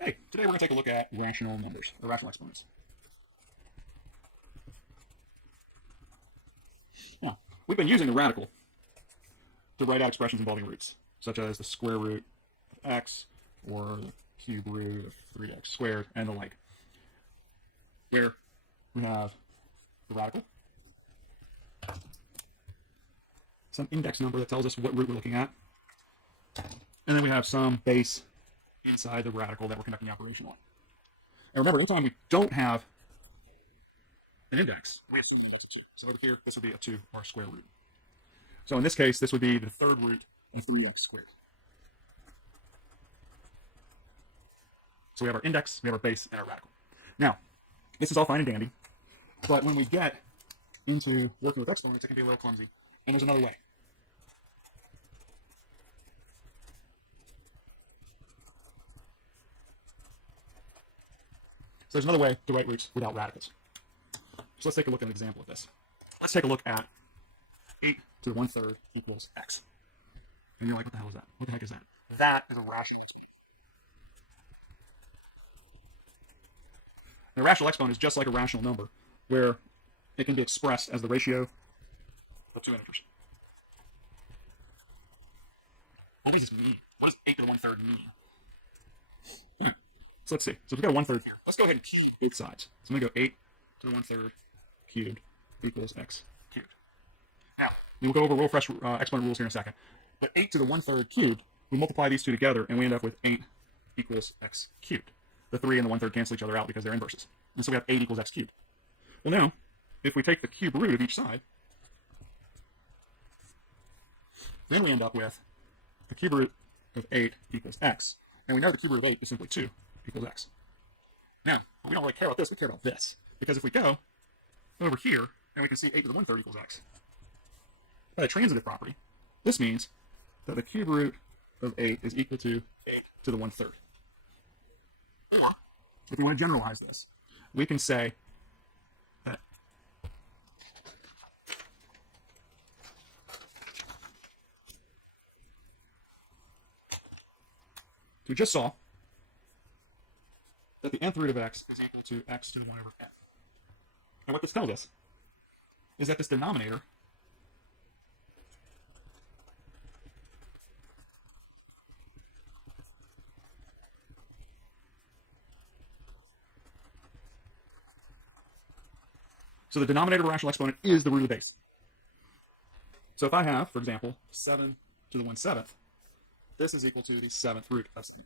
Hey, today we're going to take a look at rational numbers, or rational exponents. Now, we've been using the radical to write out expressions involving roots, such as the square root of x, or the cube root of 3x squared, and the like, where we have the radical, some index number that tells us what root we're looking at, and then we have some base inside the radical that we're conducting the operation on. And remember, anytime we don't have an index, we assume an index of 2. So over here, this would be a 2 or a square root. So in this case, this would be the third root of 3x squared. So we have our index, we have our base, and our radical. Now, this is all fine and dandy, but when we get into working with exponents, it can be a little clumsy. And there's another way. So there's another way to write roots without radicals. So let's take a look at an example of this. Let's take a look at 8 to the 1/3 equals x. And you're like, what the hell is that? What the heck is that? That is a rational exponent. And a rational exponent is just like a rational number, where it can be expressed as the ratio of two integers. What does this mean? What does 8 to the 1/3 mean? So let's see. So if we've got a 1/3 here, let's go ahead and cube both sides. So I'm going to go 8 to the 1/3 cubed equals x cubed. Now, we'll go over real fresh exponent rules here in a second. But 8 to the 1/3 cubed, we multiply these two together, and we end up with 8 equals x cubed. The 3 and the 1/3 cancel each other out because they're inverses. And so we have 8 equals x cubed. Well, now, if we take the cube root of each side, then we end up with the cube root of 8 equals x. And we know the cube root of 8 is simply 2 equals x. Now, we don't really care about this, we care about this. Because if we go over here, and we can see 8 to the 1/3 equals x. By a transitive property, this means that the cube root of 8 is equal to 8 to the 1/3. Or, if we want to generalize this, we can say that we just saw that the nth root of x is equal to x to the 1 over n. And what this tells us is that this denominator so the denominator of a rational exponent is the root of the base. So if I have, for example, 7 to the 1/7, this is equal to the 7th root of 7.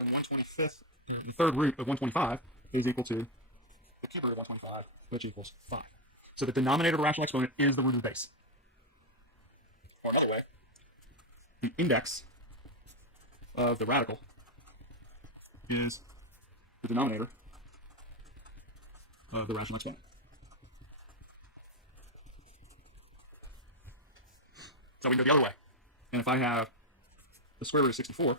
And 1/25th, the third root of 125 is equal to the cube root of 125, which equals 5. So the denominator of a rational exponent is the root of the base. Or another way, the index of the radical is the denominator of the rational exponent. So we can go the other way. And if I have the square root of 64,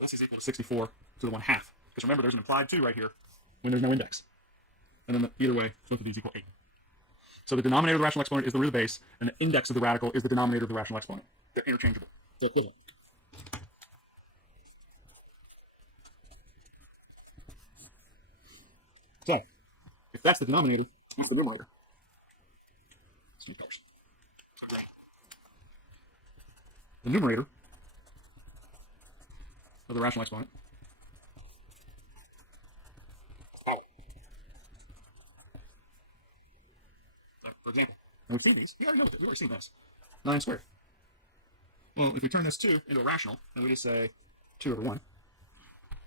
this is equal to 64 to the 1/2. Because remember, there's an implied 2 right here when there's no index. And then either way, both of these equal 8. So the denominator of the rational exponent is the root of the base, and the index of the radical is the denominator of the rational exponent. They're interchangeable. They're equivalent. So, if that's the denominator, what's the numerator? Let's do colors. The numerator of the rational exponent is the power. So, for example, and we've seen these. You already know this. We've already seen this. 9 squared. Well, if we turn this 2 into a rational, and we just say 2 over 1,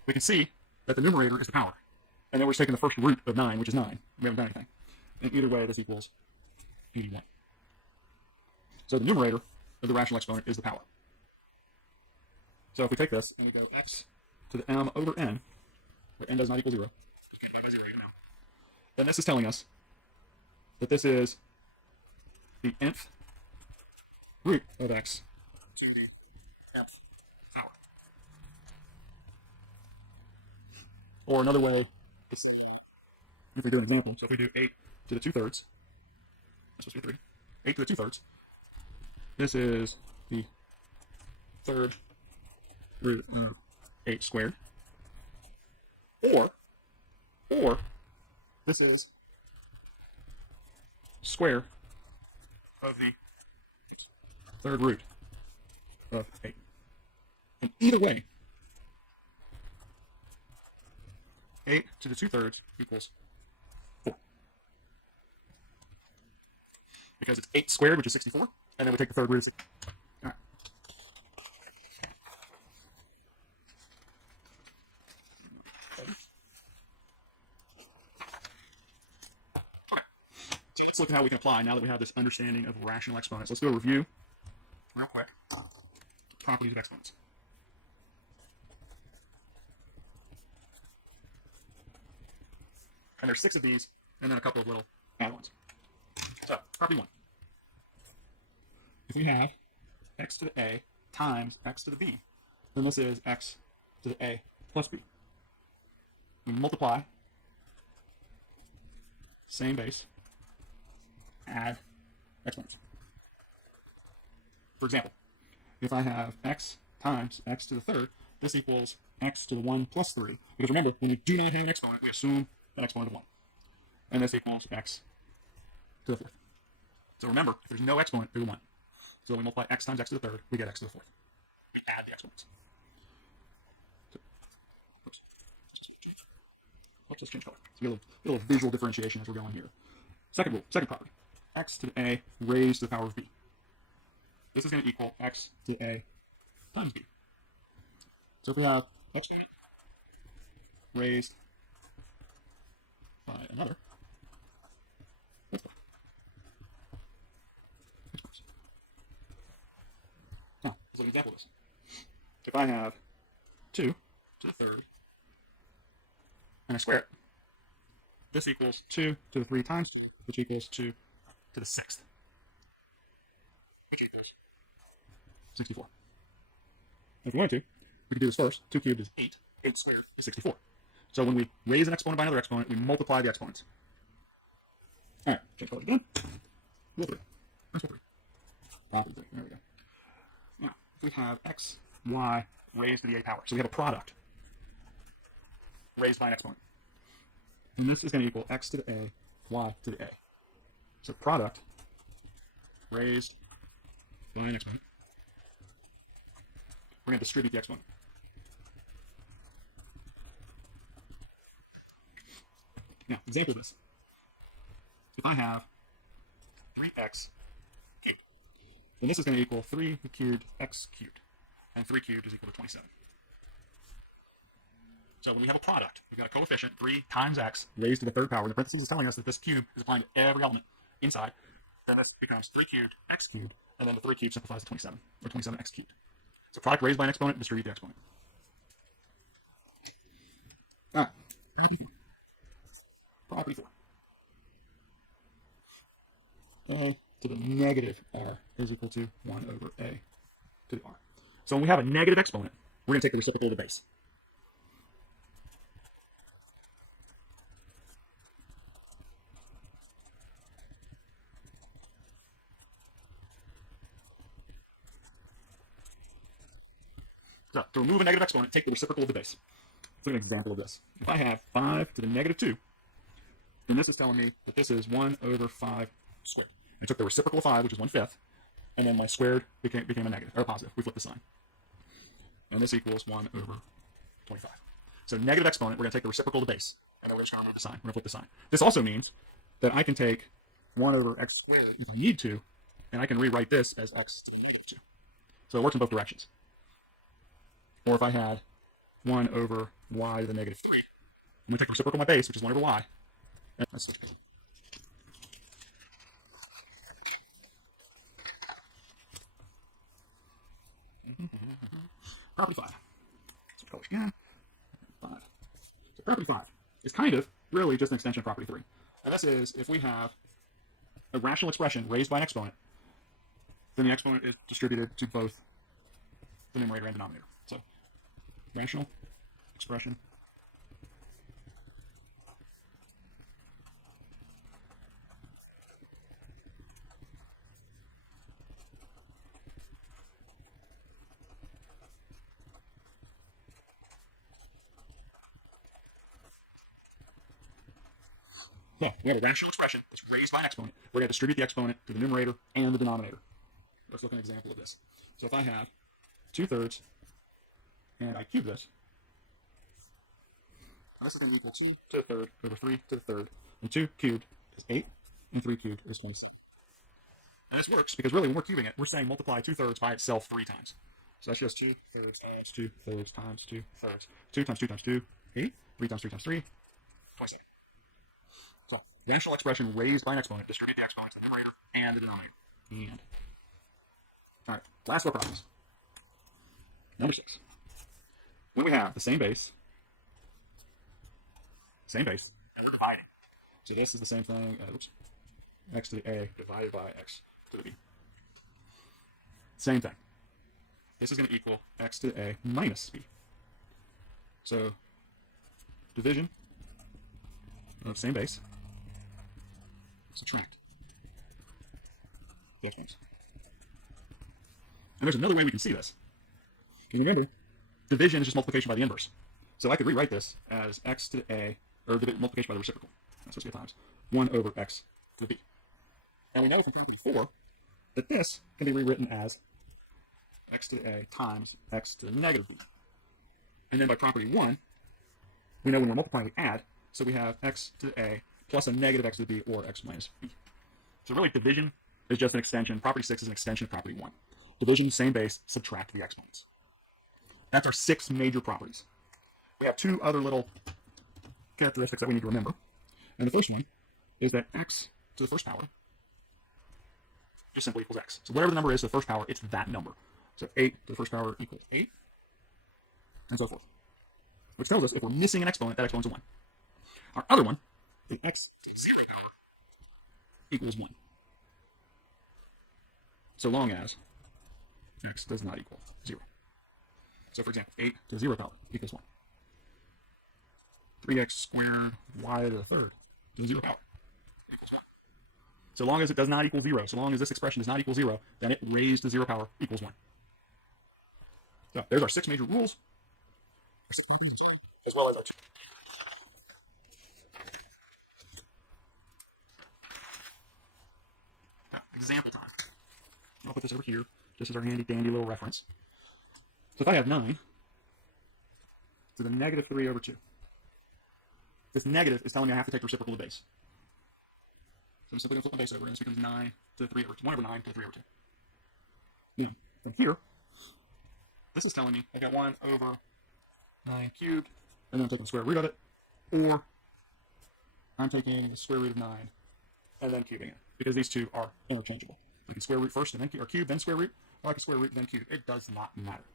we can see that the numerator is the power. And then we're just taking the first root of 9, which is 9. We haven't done anything. And either way, this equals 81. So the numerator of the rational exponent is the power. So if we take this and we go x to the m over n, where n does not equal 0, can't divide by 0 even now, then this is telling us that this is the nth root of x to the nth power. Or another way, if we do an example, so if we do 8 to the 2/3, that's supposed to be 3, 8 to the 2/3, this is the third root of 8 squared. Or this is square of the third root of 8. And either way, 8 to the 2/3 equals 4. Because it's 8 squared, which is 64, and then we take the third root of 6. All right. Okay. Let's look at how we can apply now that we have this understanding of rational exponents. Let's do a review real quick. Properties of exponents. And there's 6 of these, and then a couple of little add-ons. So, property 1. If we have x to the a times x to the b, then this is x to the a plus b. We multiply, same base, add exponents. For example, if I have x times x to the third, this equals x to the 1 plus 3. Because remember, when we do not have an exponent, we assume an exponent of 1. And this equals x to the fourth. So remember, if there's no exponent, we 1. So when we multiply x times x to the third, we get x to the fourth. We add the exponents. So, oops. Let's just change color. So we have a little visual differentiation as we're going here. Second rule, second property. X to the a raised to the power of b. This is going to equal x to the a times b. So if we have exponent raised by another, let's go. Now, as an example of this, if I have 2 to the third and I square it, this equals 2 to the 3 times 2, which equals 2 to the 6th, which equals 64. If we wanted to, we could do this first. 2 cubed is 8. 8 squared is 64. So when we raise an exponent by another exponent, we multiply the exponents. All right, change colors again. Rule 3. That's rule 3. There we go. Now, if we have x, y raised to the a power, so we have a product raised by an exponent. And this is going to equal x to the a, y to the a. So product raised by an exponent. We're going to distribute the exponent. Now, example of this. If I have 3x cubed, then this is going to equal 3 cubed x cubed. And 3 cubed is equal to 27. So when we have a product, we've got a coefficient, 3 times x raised to the third power. And the parentheses is telling us that this cube is applying to every element inside. Then this becomes 3 cubed x cubed. And then the 3 cubed simplifies to 27, or 27x cubed. So product raised by an exponent, distribute the exponent. All right. Property 4. A to the negative r is equal to 1 over a to the r. So when we have a negative exponent, we're going to take the reciprocal of the base. So to remove a negative exponent, take the reciprocal of the base. Let's look at an example of this. If I have 5 to the negative 2, then this is telling me that this is 1 over 5 squared. I took the reciprocal of 5, which is 1/5, and then my squared became a negative, or a positive. We flip the sign. And this equals 1 over 25. So negative exponent, we're going to take the reciprocal of the base, and then we're just going to remove the sign. We're going to flip the sign. This also means that I can take 1 over x squared if I need to, and I can rewrite this as x to the negative 2. So it works in both directions. Or if I had 1 over y to the negative 3, I'm going to take the reciprocal of my base, which is 1 over y. And let's switch color. Property 5. Switch colors again. 5. So property 5 is kind of really just an extension of property 3. And this is if we have a rational expression raised by an exponent, then the exponent is distributed to both the numerator and denominator. So rational expression So we have a rational expression that's raised by an exponent. We're going to distribute the exponent to the numerator and the denominator. Let's look at an example of this. So if I have 2/3 and I cube this, this is going to equal 2 to the third over 3 to the third. And 2 cubed is 8, and 3 cubed is 26. And this works because really when we're cubing it, we're saying multiply 2/3 by itself 3 times. So that's just 2/3 times 2/3 times 2/3. 2 times 2 times 2, 8. 3 times 3 times 3, 27. So rational expression raised by an exponent, distribute the exponent to the numerator and the denominator. And all right, last four problems. Number 6. When we have the same base, and we're dividing. So this is the same thing, x to the a divided by x to the b. Same thing. This is going to equal x to the a minus b. So division of same base, subtract the exponents. And there's another way we can see this. And remember, division is just multiplication by the inverse. So I could rewrite this as x to the a, or multiplication by the reciprocal. That's supposed to be times 1 over x to the b. And we know from property 4 that this can be rewritten as x to the a times x to the negative b. And then by property 1, we know when we're multiplying, we add. So we have x to the a plus a negative x to the b, or x minus b. So really, division is just an extension. Property 6 is an extension of property 1. Division, same base, subtract the exponents. That's our 6 major properties. We have 2 other little characteristics that we need to remember. And the first one is that x to the first power just simply equals x. So whatever the number is to the first power, it's that number. So 8 to the first power equals 8, and so forth. Which tells us if we're missing an exponent, that exponent's a 1. Our other one, the x to the 0 power equals 1. So long as x does not equal 0. So for example, 8 to the 0 power equals 1. 3x squared y to the third to the 0 power equals 1. So long as it does not equal 0, so long as this expression does not equal 0, then it raised to 0 power equals 1. So there's our 6 major rules, our 6 properties, as well as our 2. Example time. I'll put this over here. This is our handy dandy little reference. So if I have 9 to the negative 3 over 2, this negative is telling me I have to take the reciprocal of the base. So I'm simply going to flip my base over, and this becomes 9 to the 3 over 2. 1 over 9 to the 3 over 2. Now, from here, this is telling me I've got 1 over 9 cubed, and then I'm taking the square root of it, or I'm taking the square root of 9 and then cubing it, because these two are interchangeable. We can square root first and then or cube, then square root, or I can square root then cube. It does not matter.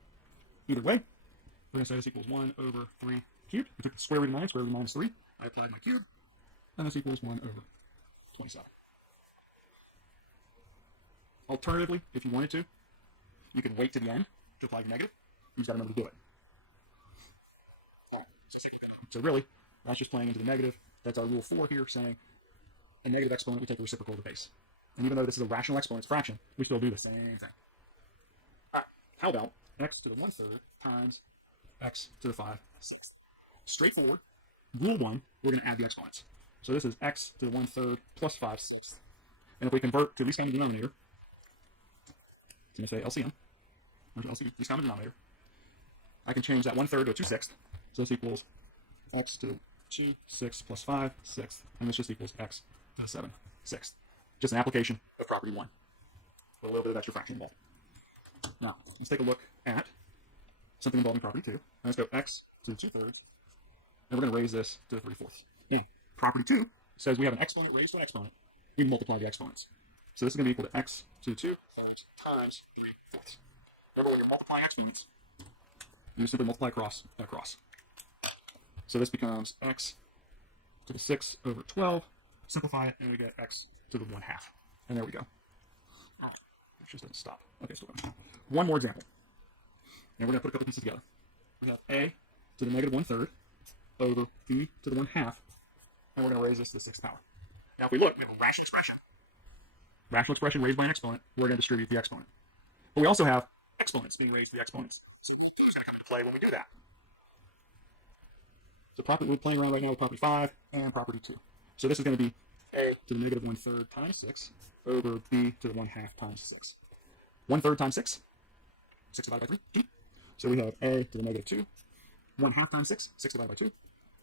Either way, we're going to say this equals 1 over 3 cubed. We took the square root of 9, square root of minus 3. I applied my cube, and this equals 1 over 27. Alternatively, if you wanted to, you can wait to the end to apply the negative. You just got to remember to do it. So really, that's just playing into the negative. That's our rule 4 here, saying a negative exponent, we take the reciprocal of the base. And even though this is a rational exponent, it's fraction, we still do the same thing. All right, how about x to the 1/3 times x to the 5/6? Straightforward. Rule 1, we're going to add the exponents. So this is x to the 1/3 plus 5/6. And if we convert to least common denominator, it's going to say LCM, least common denominator, I can change that 1/3 to a 2/6. So this equals x to the 2/6 plus 5/6, and this just equals x to the 7/6. Just an application of property 1. With a little bit of extra fraction involved. Now, let's take a look at something involving property 2. Let's go x to the 2/3, and we're going to raise this to the 3/4. Now, property 2 says we have an exponent raised to an exponent. We multiply the exponents. So this is going to be equal to x to the 2/3 times 3/4. Remember, when you're multiplying exponents, you simply multiply across and across. So this becomes x to the 6 over 12. Simplify it, and we get x to the 1/2. And there we go. All right. It just doesn't stop. Okay, still going. One more example. And we're going to put a couple pieces together. We have a to the negative 1/3 over b to the 1/2. And we're going to raise this to the 6th power. Now, if we look, we have a rational expression. Rational expression raised by an exponent. We're going to distribute the exponent. But we also have exponents being raised to the exponents. So those are going to come into play when we do that. So we're playing around right now with property 5 and property 2. So this is going to be a to the negative 1/3 times 6 over b to the 1/2 times 6. 1/3 times 6, 6 divided by 3, So we have a to the negative 2, 1/2 times 6, 6 divided by 2,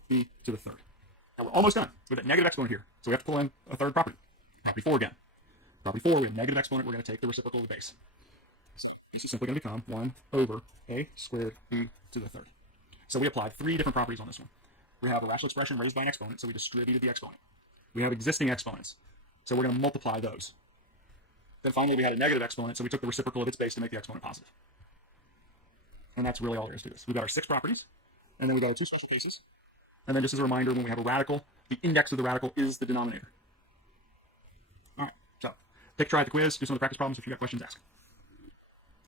b to the 3rd. Now we're almost done with that negative exponent here. So we have to pull in a third property. Property 4 again. Property 4, we have negative exponent, we're going to take the reciprocal of the base. So this is simply going to become 1 over a squared b to the 3rd. So we applied 3 different properties on this one. We have a rational expression raised by an exponent, so we distributed the exponent. We have existing exponents, so we're going to multiply those. Then finally we had a negative exponent, so we took the reciprocal of its base to make the exponent positive. And that's really all there is to this. We've got our 6 properties, and then we've got our 2 special cases. And then just as a reminder, when we have a radical, the index of the radical is the denominator. All right, so take a try at the quiz, do some of the practice problems. If you've got questions, ask.